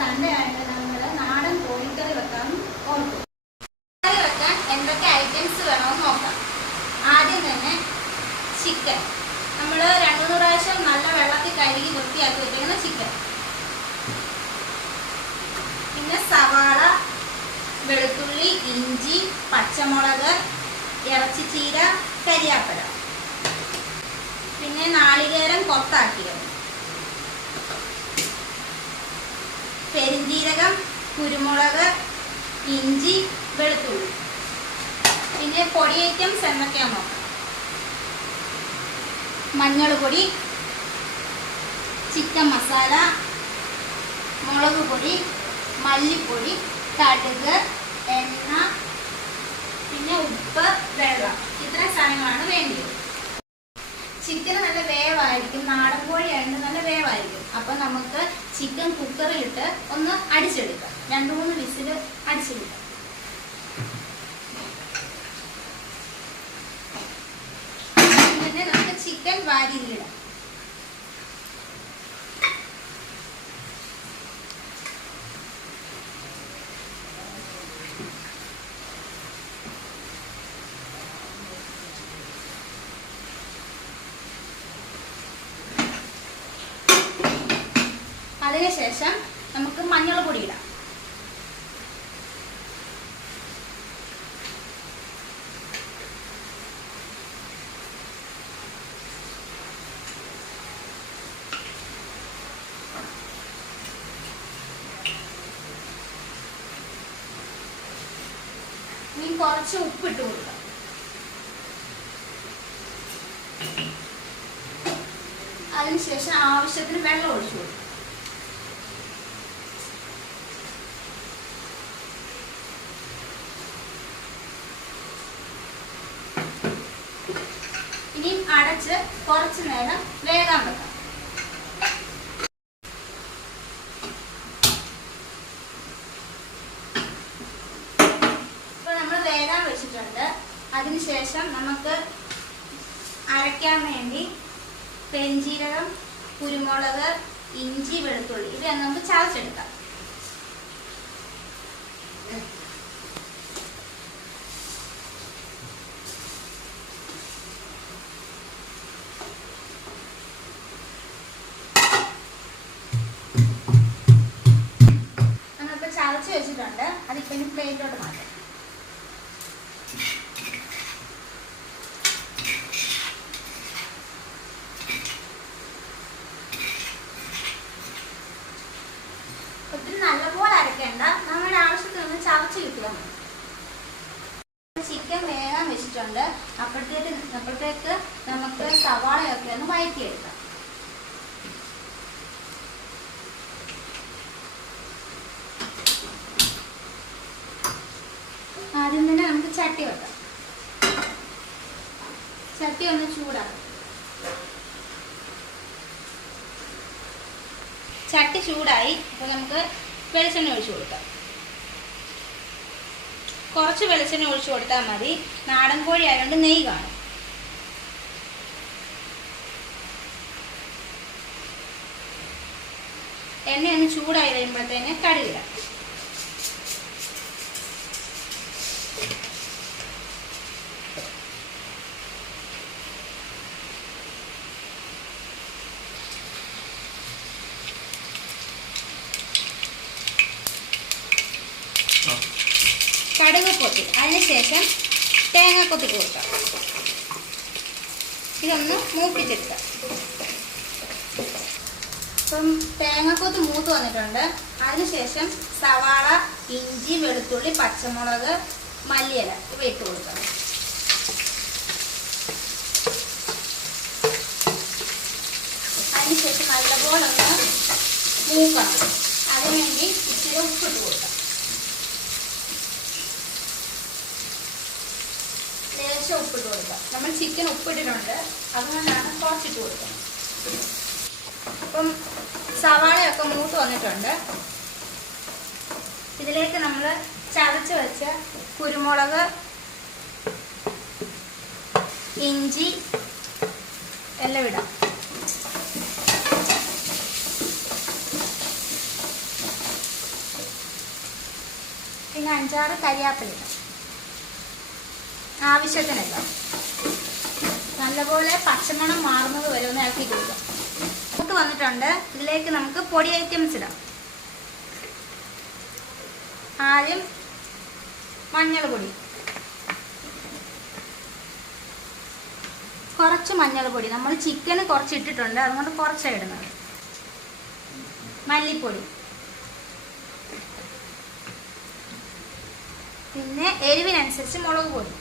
Sunday ആയിട്ട് നമ്മൾ നാടൻ കോഴിക്കറി വെക്കാൻ ഓർക്കും. കറി വെക്കാൻ എന്തൊക്കെ ഐറ്റംസ് വേണമെന്ന് നോക്കാം. ആദ്യം തന്നെ ചിക്കൻ. നമ്മൾ 2-3 പ്രാവശ്യം നല്ല വെള്ളത്തിൽ കഴുകി വൃത്തിയാക്കി വെക്കുന്ന ചിക്കൻ. പിന്നെ സവാള, വെളുത്തുള്ളി, ഇഞ്ചി, പച്ചമുളക്, ഇറച്ചിച്ചീര, കരിയാപ്പില. പിന്നെ നാളികേരം കൊത്താക്കിയത്, പെരിഞ്ജീരകം, കുരുമുളക്, ഇഞ്ചി, വെളുത്തുള്ളി. പിന്നെ പൊടി ഐറ്റംസ് എന്തൊക്കെയാണെന്ന് നോക്കാം. മഞ്ഞൾ പൊടി, ചിക്കൻ മസാല, മുളക് പൊടി, മല്ലിപ്പൊടി, കടുക്, എണ്ണ, പിന്നെ ഉപ്പ്, വെള്ളം. ഇത്രയും സാധനങ്ങളാണ് വേണ്ടത്. ചിക്കൻ നല്ല വേവായിരിക്കും, നാടൻ കോഴിയായിട്ട് നല്ല വേവായിരിക്കും. അപ്പം നമുക്ക് ചിക്കൻ കുക്കറിലിട്ട് ഒന്ന് അടിച്ചെടുക്കാം. 2-3 വിസിൽ അടിച്ചെടുക്കാം. പിന്നെ നമുക്ക് ചിക്കൻ വാരിയിലിടാം. അതിനുശേഷം നമുക്ക് മഞ്ഞൾ പൊടി ഇടാം. ഇനി കുറച്ച് ഉപ്പിട്ട് കൊടുക്കാം. അതിനുശേഷം ആവശ്യത്തിന് വെള്ളം ഒഴിച്ചു കൊടുക്കും. ഇനി അടച്ച് കുറച്ചു നേരം വേകാൻ വെക്കാം. ഇപ്പോൾ നമ്മൾ വേകാൻ വെച്ചിട്ടുണ്ട്. അതിനുശേഷം നമുക്ക് അരയ്ക്കാൻ വേണ്ടി പെരിഞ്ജീരകം, കുരുമുളക്, ഇഞ്ചി, വെളുത്തുള്ളി ഇത് നമുക്ക് ചതച്ചെടുക്കാം. ചതച്ച് വെച്ചിട്ടുണ്ട്. അതിപ്പോൾ ഇനി പ്ലേറ്റിലോട്ട് മാറ്റാം. ഒത്തിരി നല്ലപോലെ അരക്കേണ്ട, നമ്മുടെ ആവശ്യത്തിനൊന്ന് ചതച്ച് കിട്ടിയാൽ മതി. ചിക്കൻ വേകാൻ വെച്ചിട്ടുണ്ട്. അപ്പോഴത്തേക്ക് നമുക്ക് സവാളയൊക്കെ ഒന്ന് വഴറ്റിയെടുക്കാം. ആദ്യം തന്നെ നമുക്ക് ചട്ടി വെക്കാം. ചട്ടി ഒന്ന് ചൂടാക്കാം. ചട്ടി ചൂടായി. അപ്പോൾ നമുക്ക് വെളിച്ചെണ്ണ ഒഴിച്ചു കൊടുക്കാം. കുറച്ച് വെളിച്ചെണ്ണ ഒഴിച്ചു കൊടുത്താൽ മതി. നാടൻ കോഴി ആയതുകൊണ്ട് നെയ്യ് കാണും. എണ്ണയൊന്ന് ചൂടായി കഴിയുമ്പോഴത്തേന് കടുകിടാം. കടുക് പൊട്ടി അതിനുശേഷം തേങ്ങ കൊത്തി കൊടുക്കാം. ഇതൊന്ന് മൂപ്പിച്ചെടുക്കാം. ഇപ്പം തേങ്ങക്കൊത്ത് മൂത്ത് വന്നിട്ടുണ്ട്. അതിനുശേഷം സവാള, ഇഞ്ചി, വെളുത്തുള്ളി, പച്ചമുളക്, മല്ലിയില ഇവ ഇട്ട് കൊടുക്കാം. അതിനുശേഷം നല്ലപോലെ ഒന്ന് മൂക്കണം. അതിനുവേണ്ടി ഇച്ചിരി ഉപ്പിട്ട് കൊടുക്കാം. ലേശം ഉപ്പിട്ട് കൊടുക്കാം. നമ്മൾ ചിക്കൻ ഉപ്പിട്ടിട്ടുണ്ട്, അതുകൊണ്ടാണ് കുറച്ചിട്ട് കൊടുക്കുന്നത്. അപ്പം സവാളയൊക്കെ മൂത്ത് വന്നിട്ടുണ്ട്. ഇതിലേക്ക് നമ്മൾ ചതച്ച് വെച്ച കുരുമുളക്, ഇഞ്ചി എല്ലാം ഇടാം. പിന്നെ 5-6 കരിയാപ്പില ആവശ്യത്തിനല്ല. നല്ലപോലെ പച്ചമണം മാറുന്നത് വരെ ഒന്ന് ഇളക്കി കൊടുക്കാം. കൂട്ട് വന്നിട്ടുണ്ട്. ഇതിലേക്ക് നമുക്ക് പൊടി ഐറ്റംസ് ഇടാം. ആദ്യം മഞ്ഞൾ പൊടി, കുറച്ച് മഞ്ഞൾ പൊടി. നമ്മൾ ചിക്കന് കുറച്ച് ഇട്ടിട്ടുണ്ട്, അതുകൊണ്ട് കുറച്ചാണ് ഇടുന്നത്. മല്ലിപ്പൊടി, പിന്നെ എരിവിനനുസരിച്ച് മുളക് പൊടി.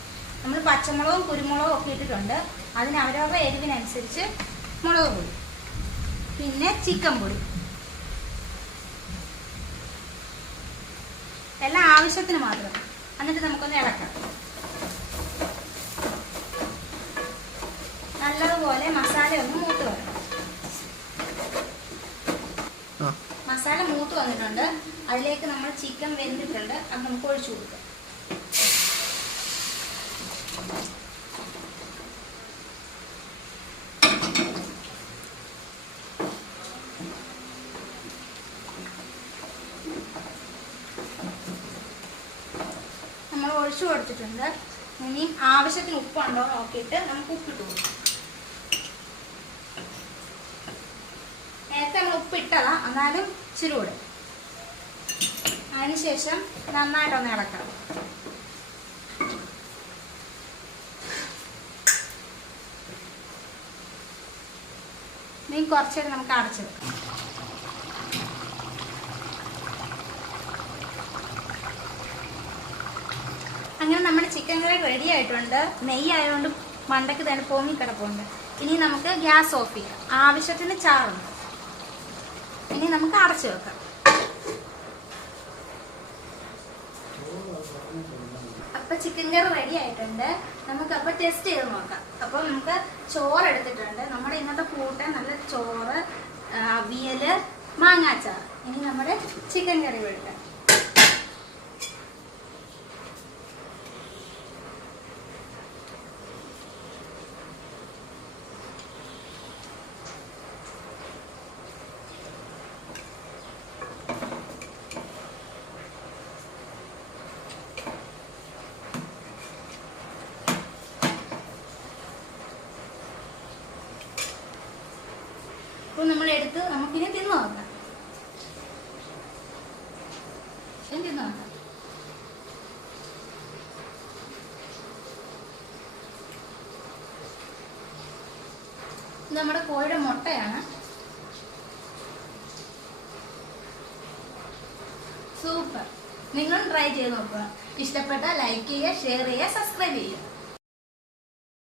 നമ്മൾ പച്ചമുളകും കുരുമുളകും ഒക്കെ ഇട്ടിട്ടുണ്ട്, അതിന് അവരവരുടെ എരിവിനനുസരിച്ച് മുളക് പൊടി. പിന്നെ ചിക്കൻ പൊടി, എല്ലാം ആവശ്യത്തിന് മാത്രം. എന്നിട്ട് നമുക്കൊന്ന് ഇളക്കാം. നല്ലതുപോലെ മസാല ഒന്ന് മൂത്ത് വരണം. മസാല മൂത്ത് വന്നിട്ടുണ്ട്. അതിലേക്ക് നമ്മൾ ചിക്കൻ വെന്തിട്ടുണ്ട്, അത് നമുക്ക് ഒഴിച്ചു കൊടുക്കാം. നമ്മൾ ഒഴിച്ചു കൊടുത്തിട്ടുണ്ട്. ഇനി ആവശ്യത്തിന് ഉപ്പുണ്ടോ നോക്കിയിട്ട് നമുക്ക് ഉപ്പിട്ട് കൊടുക്കാം. നേരത്തെ നമ്മൾ ഉപ്പിട്ടതാ, എന്നാലും ഇച്ചിരി കൂടെ. അതിനുശേഷം നന്നായിട്ടൊന്ന് ഇളക്കാം. ഇനി കുറച്ചേരം നമുക്ക് അടച്ചു വെക്കാം. അങ്ങനെ നമ്മുടെ ചിക്കൻ കറി റെഡി ആയിട്ടുണ്ട്. നെയ്യ് ആയതുകൊണ്ട് മണ്ടയ്ക്ക് തന്നെ പൊങ്ങി കിടപ്പുണ്ട്. ഇനി നമുക്ക് ഗ്യാസ് ഓഫ് ചെയ്യാം. ആവശ്യത്തിന് ചാറുണ്ട്. ഇനി നമുക്ക് അടച്ചു വെക്കാം. അപ്പൊ ചിക്കൻ കറി റെഡി ആയിട്ടുണ്ട്. നമുക്ക് അപ്പൊ ടെസ്റ്റ് ചെയ്ത് നോക്കാം. അപ്പൊ നമുക്ക് ചോറ് എടുത്തിട്ടുണ്ട്. നമ്മുടെ ഇന്നത്തെ കൂട്ടാൻ നല്ല ചോറ്, അവിയല്, മാങ്ങാച്ചാറ്. ഇനി നമ്മുടെ ചിക്കൻ കറി എടുക്കാം. അപ്പോൾ നമ്മളെടുത്ത് നമുക്കിനി തിന്നു നോക്കാം. തിന്നു നോക്കാം. ഇത് നമ്മുടെ കോഴിയുടെ മുട്ടയാണ്. സൂപ്പർ. നിങ്ങൾ ട്രൈ ചെയ്ത് നോക്കുക. ഇഷ്ടപ്പെട്ടാൽ ലൈക്ക് ചെയ്യുക, ഷെയർ ചെയ്യുക, സബ്സ്ക്രൈബ് ചെയ്യുക.